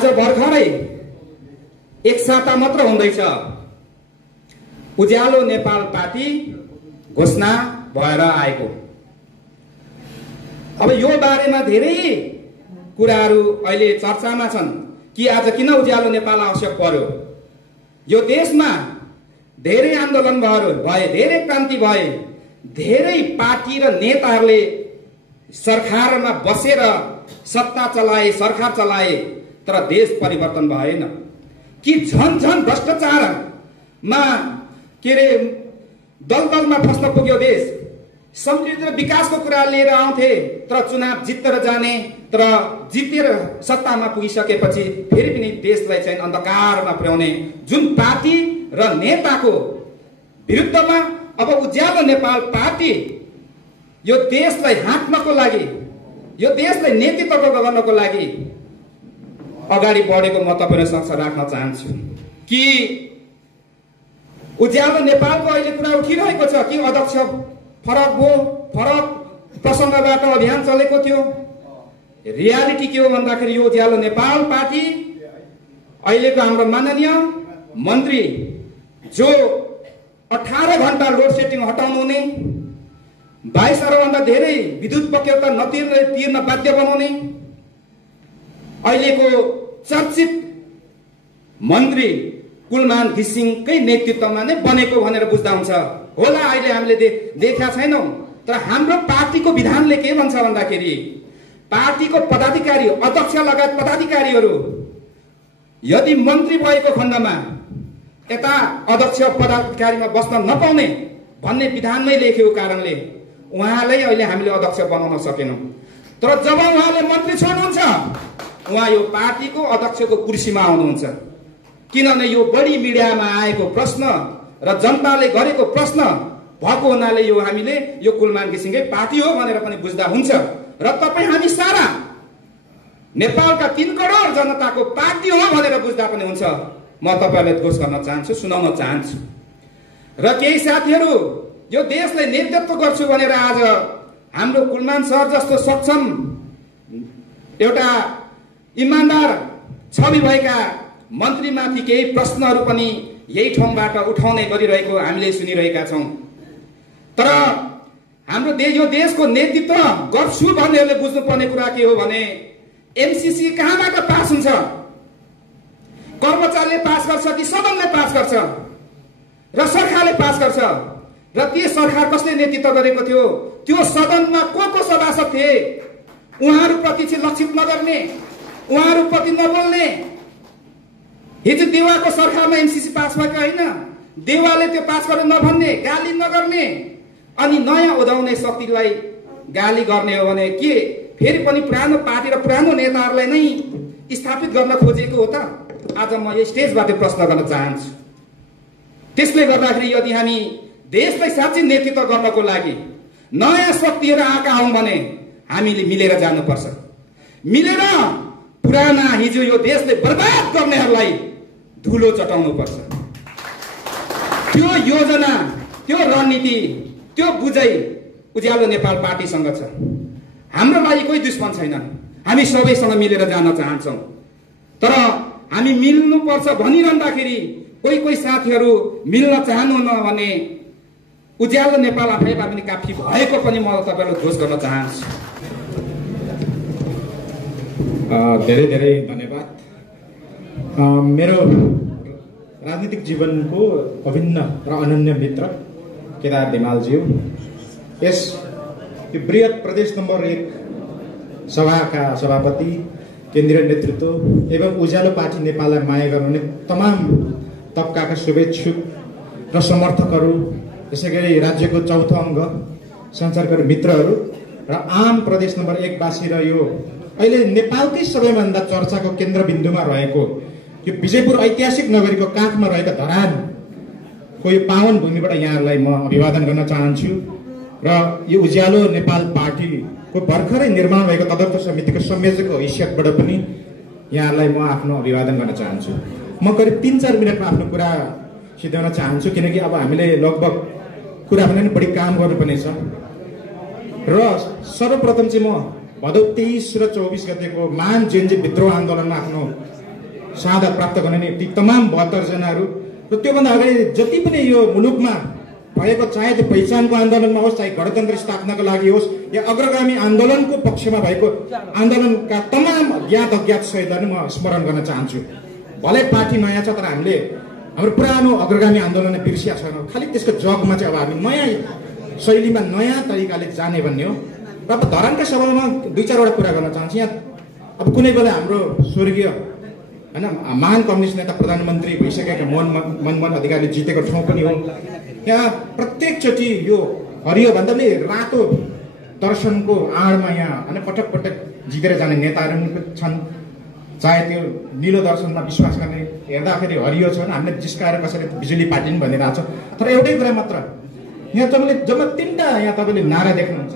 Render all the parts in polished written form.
आज भर्खरै एक साता मात्र हुँदैछ उज्यालो नेपाल पार्टी घोषणा भएर आएको। अब यो बारेमा धेरै कुराहरू अहिले चर्चामा छन् कि आज किन उज्यालो नेपाल आवश्यक पर्यो। यो देशमा धेरै आन्दोलन भए, धेरै क्रान्ति भए, धेरै पार्टी र नेताहरूले सरकारमा बसेर सत्ता चलाए, सरकार चलाए, तर देश परिवर्तन भएन। कि झन भ्रष्टाचारमा के रे दलदलमा फस्न पुग्यो देश। समृद्धि र विकासको कुरा लिएर आउँथे, तर चुनाव जितेर जाने, तर जितेर सत्तामा पुगिसकेपछि फेरि पनि देशलाई चाहिँ अन्धकारमा पुर्याउने जुन पार्टी र नेताको विरुद्धमा अब उज्यालो नेपाल पार्टी यो देशलाई हाँक्नको लागि, यो देशलाई नेतृत्व गर्नको लागि अगाडि बढेको म तपाईहरु समक्ष राख्न चाहन्छु कि उज्यालो नेपालको अहिले कुरा उठिरहेको छ कि अध्यक्ष फरक भयो, फरक प्रसङ्गबाट अभियान चलेको थियो। रियालिटी के हो भन्दाखेरि यो उज्यालो नेपाल पार्टी अहिलेको हाम्रो माननीय मन्त्री जो 18 घण्टा लोड सेटिङ हटाउनु हुने, 22 अरबभन्दा धेरै विद्युत बक्यौता तिर्न बाध्य बनाउने अहिलेको चर्चित मन्त्री कुलमान घिसिङकै नेतृत्वमा नै बनेको भनेर बुझ्दा हुन्छ होला। अहिले हामीले देखा छैनौं, तर हाम्रो पार्टीको विधानले के भन्छ भन्दाखेरि पार्टीको पदाधिकारी, अध्यक्ष लगायत पदाधिकारीहरू यदि मन्त्री भएको खण्डमा यता अध्यक्ष पदाधिकारीमा बस्न नपाउने भन्ने विधानमै लेखेको कारणले उहाँलाई अहिले हामीले अध्यक्ष बनाउन सकेनौं। तर जब उहाँले मन्त्री छोड्नुहुन्छ उहाँ यो पार्टीको अध्यक्षको कुर्सीमा आउनुहुन्छ। किनभने यो बढी मिडियामा आएको प्रश्न र जनताले गरेको प्रश्न भएको हुनाले यो हामीले यो कुलमान घिसिङकै पार्टी हो भनेर पनि बुझ्दा हुन्छ र तपाई हामी सारा नेपालका 3 करोड जनताको पार्टी हो भनेर बुझ्दा पनि हुन्छ। म तपाईहरुलाई घोष गर्न चाहन्छु, सुनाउन चाहन्छु। र केही साथीहरू यो देशलाई नेतृत्व गर्छु भनेर आज हाम्रो कुलमान सर जस्तो सक्षम एउटा इमानदार छवि भएका मन्त्रीमाथि केही प्रश्नहरू पनि यही ठाउँबाट उठाउने गरिरहेको हामीले सुनिरहेका छौं। तर हाम्रो यो देशको नेतृत्व गर्छु भन्नेहरूले बुझ्नुपर्ने कुरा के हो भने एमसीसी कहाँबाट पास हुन्छ? कर्मचारीले पास गर्छ कि सदनले पास गर्छ र सरकारले पास गर्छ? र त्यो सरकार कसले नेतृत्व गरेको थियो? त्यो सदनमा को सभासद थिए? उहाँहरूप्रति चाहिँ लक्षित नगर्ने, उहाँहरूप्रति नबोल्ने। हिजो देवाको सरकारमा एमसीसी पास भएको होइन, देवाले त्यो पास गर्न नभन्ने, गाली नगर्ने, अनि नयाँ उदाउने शक्तिलाई गाली गर्ने हो भने के फेरि पनि पुरानो पार्टी र पुरानो नेताहरूलाई नै स्थापित गर्न खोजेको हो त? आज म यो स्टेजबाट प्रश्न गर्न चाहन्छु। त्यसले गर्दाखेरि यदि हामी देशलाई साँच्चै नेतृत्व गर्नको लागि नयाँ शक्तिहरू आएका हौं भने हामीले मिलेर जानुपर्छ। मिलेर पुराना हिजो यो देशले बर्बाद गर्नेहरूलाई धुलो चटाउनु पर्छ। त्यो योजना, त्यो रणनीति, त्यो बुझाइ उज्यालो नेपाल पार्टीसँग छ। हाम्रो लागि कोही दुश्मन छैन, हामी सबैसँग मिलेर जान चाहन्छौं। तर हामी मिल्नुपर्छ भनिरहँदाखेरि कोही साथीहरू मिल्न चाहनुहुन्न भने उज्यालो नेपाल आफैमा पनि काफी भएको पनि म तपाईहरुलाई घोष गर्न चाहन्छु। धेरै धेरै धन्यवाद। मेरो राजनीतिक जीवनको अभिन्न र अनन्य मित्र केदार धिमालज्यू यस बृहत प्रदेश नम्बर 1 सभाका सभापति, केन्द्रीय नेतृत्व एवं उज्यालो पार्टी नेपाललाई माया गर्ने तमाम तबकाका शुभेच्छुक र समर्थकहरू, यसैगरी राज्यको चौथो अङ्ग संचारकर्मी मित्रहरू र आम प्रदेश नम्बर 1 वासी र यो अहिले नेपालकै सबैभन्दा चर्चाको केन्द्रबिन्दुमा रहेको यो विजयपुर ऐतिहासिक नगरीको काखमा रहेको धरानको यो पावन भूमिबाट यहाँहरूलाई म अभिवादन गर्न चाहन्छु। र यो उज्यालो नेपाल पार्टीको भर्खरै निर्माण भएको तदर्थ समितिको संयोजकको हैसियतबाट पनि यहाँहरूलाई म आफ्नो अभिवादन गर्न चाहन्छु। म करिब 3-4 मिनटमा आफ्नो कुरा सिध्याउन चाहन्छु, किनकि अब हामीले लगभग कुरा पनि बढी काम गर्नुपर्ने छ। र सर्वप्रथम चाहिँ म भदौ 23 र 24 गतेको महान जेएनजी विद्रोह आन्दोलनमा आफ्नो शहादत प्राप्त गर्ने ती तमाम 72 जनाहरू र त्योभन्दा अगाडि जति पनि यो मुलुकमा भएको चाहे त्यो पहिचानको आन्दोलनमा होस् चाहे गणतन्त्र स्थापनाको लागि होस् या अग्रगामी आन्दोलनको पक्षमा भएको आन्दोलनका तमाम ज्ञात अज्ञात शहीदहरू म स्मरण गर्न चाहन्छु। भलै पार्टी नयाँ छ तर हामीले हाम्रो पुरानो अग्रगामी आन्दोलनलाई बिर्सिया छैन। खालि त्यसको जगमा चाहिँ अब हामी नयाँ शैलीमा नयाँ तरिकाले जाने भन्ने हो। र अब धरानकै सवालमा 2-4 कुरा गर्न चाहन्छु। यहाँ अब कुनै बेला हाम्रो स्वर्गीय हैन महान कम्युनिस्ट नेता प्रधानमन्त्री भइसकेका मनमोहन अधिकारीले जितेको ठाउँ पनि हो। यहाँ प्रत्येकचोटि यो हरियो भन्दा पनि रातो दर्शनको आडमा यहाँ हैन पटक पटक जितेर जाने नेताहरू पनि छन्। चाहे त्यो निलो दर्शनमा विश्वास गर्ने हेर्दाखेरि हरियो छ भने हामीले जिस्काएर कसैले बिजुली पार्टी पनि भनिरहेको छ। तर एउटै कुरा मात्र यहाँ तपाईँले जम्मा 3टा यहाँ तपाईँले नारा देख्नुहुन्छ,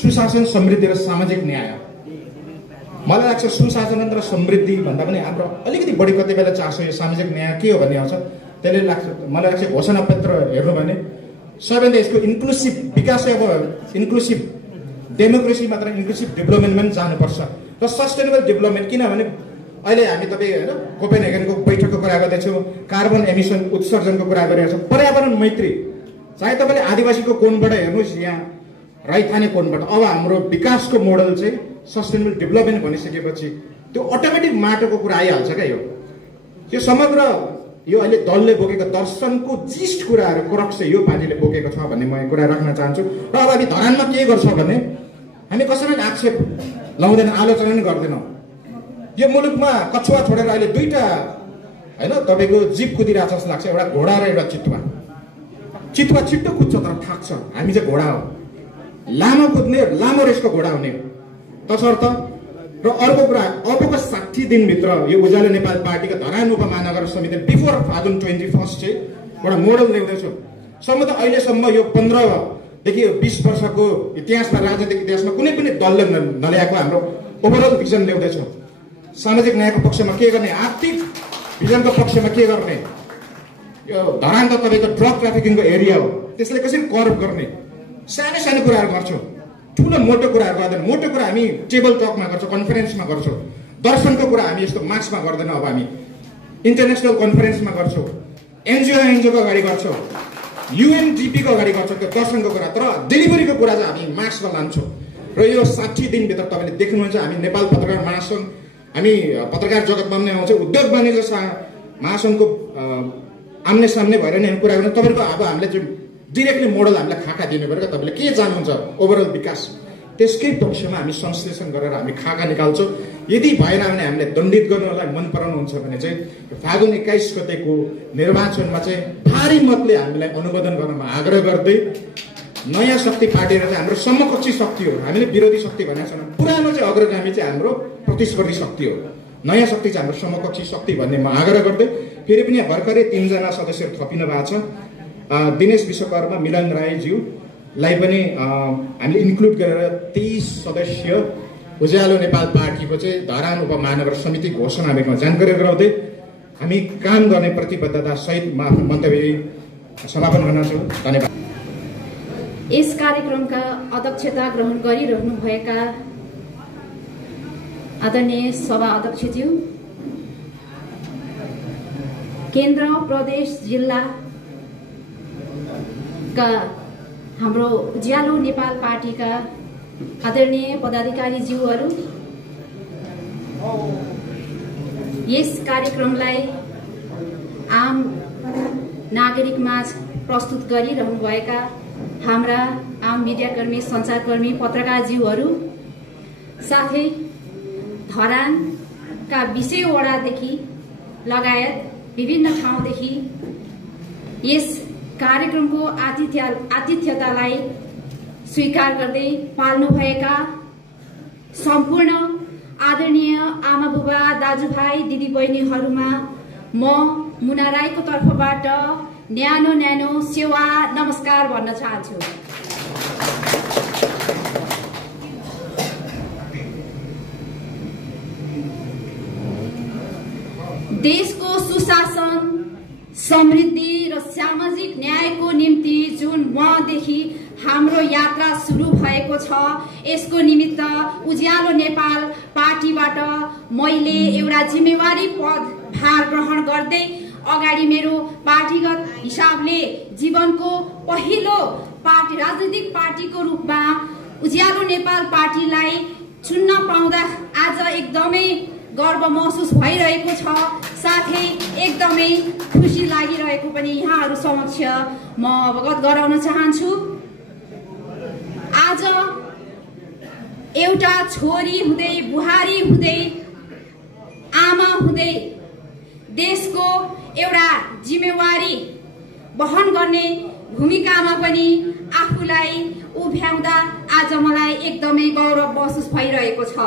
सुशासन, समृद्धि र सामाजिक न्याय। मलाई लाग्छ सुशासन र समृद्धि भन्दा पनि हाम्रो अलिकति बढी कति बेला चासो यो सामाजिक न्याय के हो भन्ने आउँछ। त्यसले लाग्छ मलाई लाग्छ घोषणा पत्र हेर्नु भने सबैभन्दा यसको इन्क्लुसिभ विकास अब इन्क्लुसिभ डेमोक्रेसी मात्र इन्क्लुसिभ डेभलपमेन्टमा पनि जानुपर्छ र सस्टेनेबल डेभलपमेन्ट। किनभने अहिले हामी तपाईँ होइन कोपेनहेगनको बैठकको कुरा गर्दैछौँ, कार्बन एमिसन उत्सर्जनको कुरा गरिरहेको छौँ, पर्यावरण मैत्री। चाहे तपाईँले आदिवासीको कोणबाट हेर्नुहोस् यहाँ रैथाने कोणबाट अब हाम्रो विकासको मोडल चाहिँ सस्टेनेबल डेभलपमेन्ट भनिसकेपछि त्यो अटोमेटिक माटोको कुरा आइहाल्छ क्या। यो समग्र यो अहिले दलले बोकेको दर्शनको जिस्ट कुराहरू कोरक चाहिँ यो पार्टीले बोकेको छ भन्ने म कुरा राख्न चाहन्छु। र अब हामी धरानमा के गर्छ भने हामी कसैलाई आक्षेप लाउँदैन, आलोचना पनि गर्दैनौँ। यो मुलुकमा कछुवा छोडेर अहिले 2टा होइन तपाईँको जीप कुदिरहेको जस्तो लाग्छ, एउटा घोडा र एउटा चितुवा। चितुवा छिट्टो कुद्छ तर थाक्छ, हामी चाहिँ घोडा हो, लामो कुद्ने लामो रेसको घोडा हुने तसर्थ। र अर्को कुरा अबको 60 दिनभित्र यो उज्यालो नेपाल पार्टीको धरान उपमहानगर समिति बिफोर फागुन 21 चाहिँ एउटा मोडल ल्याउँदैछु। सम्म त अहिलेसम्म यो 15देखि 20 वर्षको इतिहासमा राजनीतिक इतिहासमा कुनै पनि दलले नल्याएको हाम्रो ओभरअल भिजन ल्याउँदैछौँ। सामाजिक न्यायको पक्षमा के गर्ने, आर्थिक भिजनको पक्षमा के गर्ने। यो धरान त तपाईँको ड्रग ट्राफिकिङको एरिया हो, त्यसले कसरी कर्ब गर्ने, सानो सानो कुराहरू गर्छौँ, ठुलो मोटो कुराहरू गर्दैन। मोटो कुरा हामी टेबल टकमा गर्छौँ, कन्फरेन्समा गर्छौँ। दर्शनको कुरा हामी यस्तो मार्क्समा गर्दैन, अब हामी इन्टरनेसनल कन्फरेन्समा गर्छौँ, एनजिओको अगाडि गर्छौँ, युएनडिपीको अगाडि गर्छौँ त्यो दर्शनको कुरा। तर डेलिभरीको कुरा चाहिँ हामी मार्क्समा लान्छौँ। र यो 60 दिनभित्र तपाईँले देख्नुहुन्छ हामी नेपाल पत्रकार महासङ्घ, हामी पत्रकार जगतमा पनि आउँछ, उद्योग वाणिज्य महासङ्घको आम्ने सामने भएर नै कुरा गर्नु। तपाईँको अब हामीले चाहिँ डिरेक्टली मोडल हामीलाई खाका दिनु पऱ्यो क्या, तपाईँले के चाहनुहुन्छ ओभरअल विकास, त्यसकै पक्षमा हामी संश्लेषण गरेर हामी खाका निकाल्छौँ। यदि भएन भने हामीले दण्डित गर्नलाई मन पराउनुहुन्छ भने चाहिँ फागुन 21 गतेको निर्वाचनमा चाहिँ भारी मतले हामीलाई अनुमोदन गर्नमा आग्रह गर्दै नयाँ शक्ति पार्टी चाहिँ हाम्रो समकक्षी शक्ति हो, हामीले विरोधी शक्ति भनेको छैन। पुरानो चाहिँ अग्रगामी चाहिँ हाम्रो प्रतिस्पर्धी शक्ति हो, नयाँ शक्ति चाहिँ हाम्रो समकक्षी शक्ति भन्ने म आग्रह गर्दै फेरि पनि भर्खरै 3 जना सदस्यहरू थपिनु भएको छ। दिनेश विश्वकर्मा, मिलन राईज्यूलाई पनि हामीले इन्क्लुड गरेर 23 सदस्य उज्यालो नेपाल पार्टीको चाहिँ धरान उपमहानगर समिति घोषणा भेटमा जानकारी गराउँदै हामी काम गर्ने प्रतिबद्धता सहित म आफ्नो मन्तव्य समापन गर्न चाहन्छु। धन्यवाद। यस कार्यक्रमका अध्यक्षता ग्रहण गरिरहनुभएका आदरणीय सभा अध्यक्षज्यू, केन्द्र प्रदेश जिल्लाका हाम्रो उज्यालो नेपाल पार्टीका आदरणीय पदाधिकारीज्यूहरू, यस कार्यक्रमलाई आम नागरिकमाझ प्रस्तुत गरिरहनुभएका हाम्रा आम मिडियाकर्मी, सञ्चारकर्मी, पत्रकारज्यूहरू, साथै धरानका 20 वडादेखि लगायत विभिन्न ठाउँदेखि यस कार्यक्रमको आतिथ्यतालाई स्वीकार गर्दै पाल्नुभएका सम्पूर्ण आदरणीय आमा बुबा, दाजुभाइ, दिदीबहिनीहरूमा म मुना राईको तर्फबाट न्यानो न्यानो सेवा नमस्कार भन्न चाहन्छु। देशको सुशासन, समृद्धि र सामाजिक न्यायको निम्ति जुन उहाँदेखि हाम्रो यात्रा सुरु भएको छ। यसको निमित्त उज्यालो नेपाल पार्टीबाट मैले एउटा जिम्मेवारी पद भार ग्रहण गर्दै अगाडि मेरो पार्टीगत हिसाबले जीवनको पहिलो पार्टी राजनीतिक पार्टीको रूपमा उज्यालो नेपाल पार्टीलाई चुन्न पाउँदा आज एकदमै गर्व महसुस भइरहेको छ। साथै एकदमै खुसी लागिरहेको पनि यहाँहरू समक्ष म अवगत गराउन चाहन्छु। आज एउटा छोरी हुँदै बुहारी हुँदै आमा हुँदै देशको एउटा जिम्मेवारी वहन गर्ने भूमिकामा पनि आफूलाई उभ्याउँदा आज मलाई एकदमै गौरव महसुस भइरहेको छ।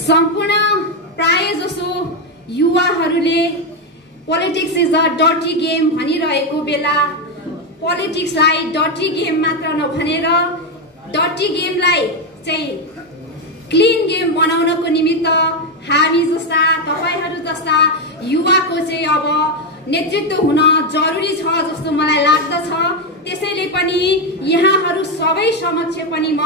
सम्पूर्ण प्राय जसो युवाहरूले politics is a dirty game भनिरहेको बेला पोलिटिक्सलाई डर्टी गेम मात्र नभनेर डर्टी गेमलाई चाहिँ क्लिन गेम बनाउनको निमित्त हामी जस्ता तपाईहरू जस्ता युवाको चाहिँ अब नेतृत्व हुन जरुरी छ जस्तो मलाई लाग्दछ। त्यसैले पनि यहाँहरू सबै समक्ष पनि म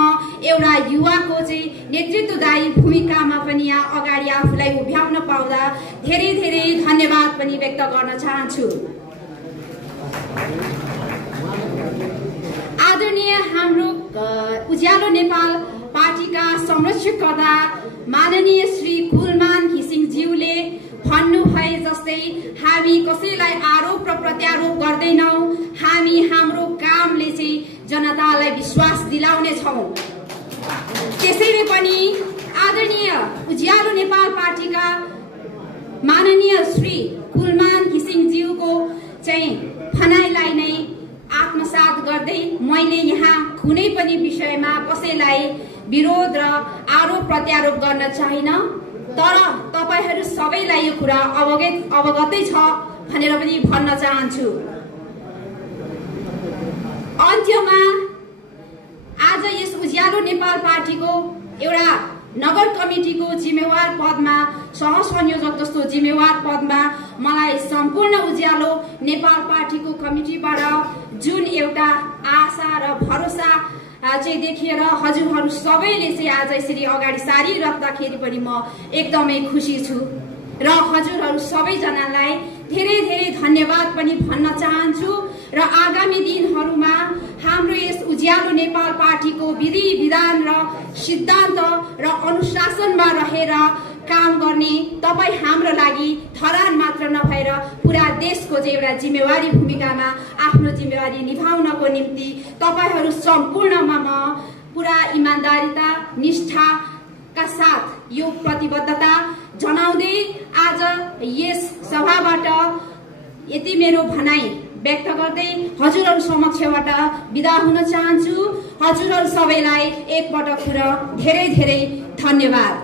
एउटा युवाको चाहिँ नेतृत्वदायी भूमिकामा पनि यहाँ अगाडि आफूलाई उभ्याउन पाउँदा धेरै धेरै धन्यवाद पनि व्यक्त गर्न चाहन्छु। आदरणीय हाम्रो उज्यालो नेपाल पार्टीका संरक्षककर्ता माननीय श्री कुलमान घिसिङज्यूले भन्नुभए जस्तै हामी कसैलाई आरोप र प्रत्यारोप गर्दैनौं। हामी हाम्रो कामले चाहिँ जनतालाई विश्वास दिलाउने छौं। त्यसैले पनि आदरणीय उज्यालो नेपाल पार्टीका माननीय श्री कुलमान घिसिङज्यूको चाहिँ भनाइलाई नै आत्मसात गर्दै मैले यहाँ कुनै पनि विषयमा कसैलाई विरोध र आरोप प्रत्यारोप गर्न चाहिन। तर तपाईहरू सबैलाई यो कुरा अवगतै छ भनेर पनि भन्न चाहन्छु। अन्त्यमा आज यस उज्यालो नेपाल पार्टीको एउटा नगर कमिटीको जिम्मेवार पदमा सहसंयोजक जस्तो जिम्मेवार पदमा मलाई सम्पूर्ण उज्यालो नेपाल पार्टीको कमिटीबाट जुन एउटा आशा र भरोसा चाहिँ देखिएर हजुरहरू सबैले चाहिँ आज यसरी अगाडि सारिराख्दाखेरि पनि म एकदमै खुसी छु र हजुरहरू सबैजनालाई धेरै धेरै धन्यवाद पनि भन्न चाहन्छु। र आगामी दिनहरूमा हाम्रो यस उज्यालो नेपाल पार्टीको विधि विधान र सिद्धान्त र अनुशासनमा रहेर काम गर्ने तपाई हाम्रो लागि धरान मात्र नभएर पूरा देशको चाहिँ एउटा जिम्मेवारी भूमिकामा आफ्नो जिम्मेवारी निभाउनको निम्ति तपाईहरू सम्पूर्णमा म पूरा इमानदारीता निष्ठाका साथ यो प्रतिबद्धता जनाउँदै आज यस सभाबाट यति मेरो भनाई व्यक्त गर्दै हजुरहरू समक्षबाट बिदा हुन चाहन्छु। हजुरहरू सबैलाई एकपटक पुरा धेरै धेरै धन्यवाद।